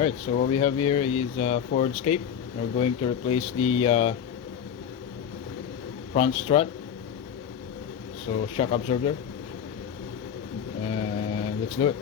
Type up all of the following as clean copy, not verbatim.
Alright, so what we have here is Ford Escape. We're going to replace the front strut, so shock absorber, and let's do it.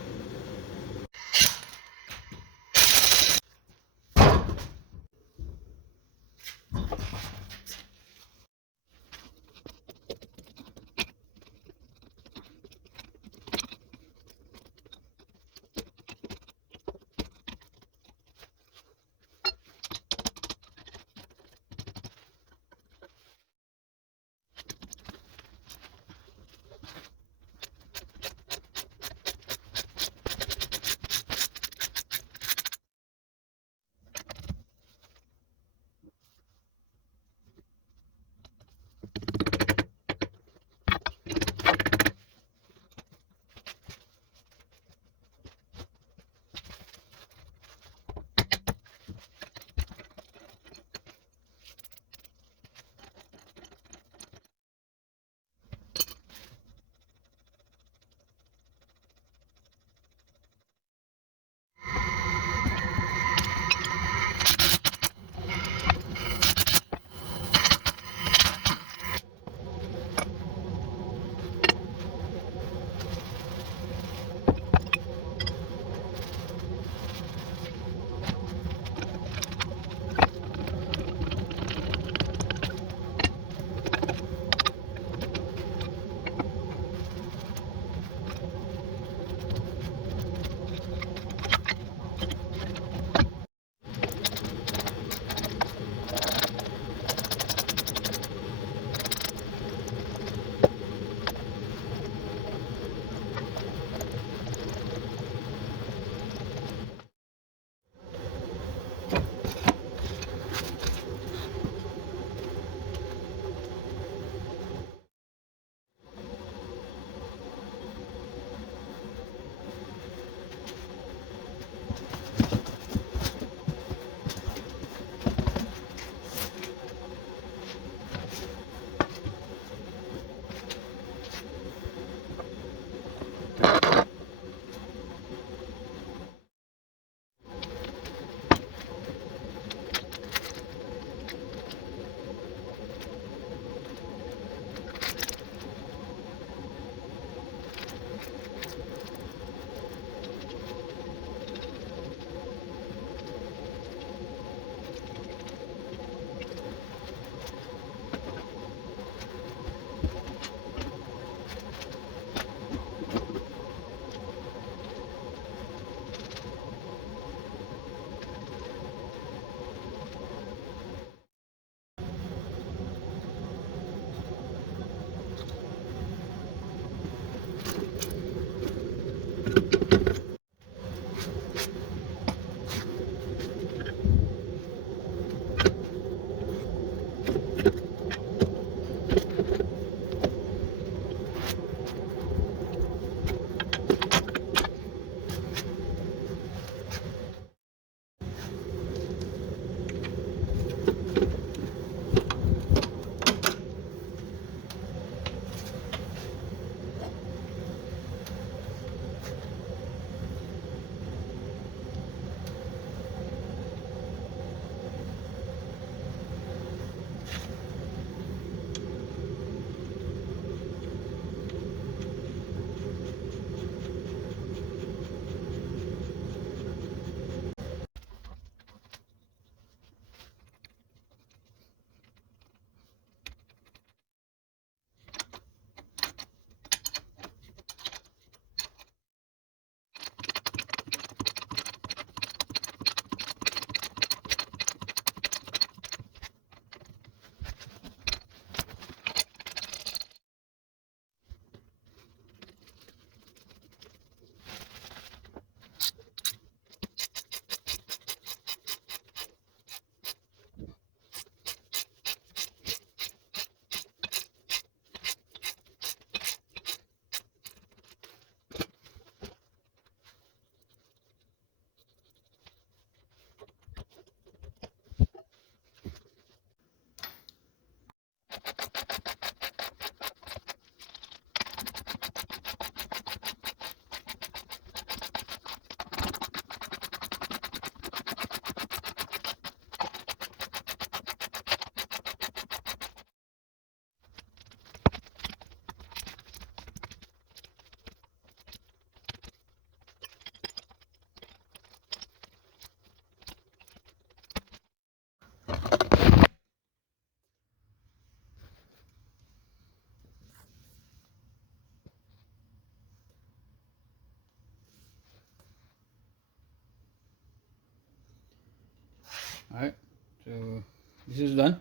Alright, so this is done,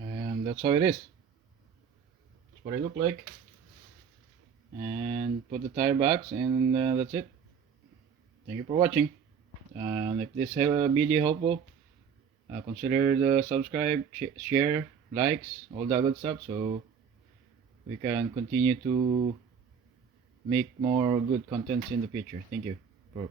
and that's how it is. That's what it look like. And put the tire box, and that's it. Thank you for watching. And if this video helpful, consider the subscribe, share, likes, all that good stuff, so we can continue to make more good contents in the future. Thank you for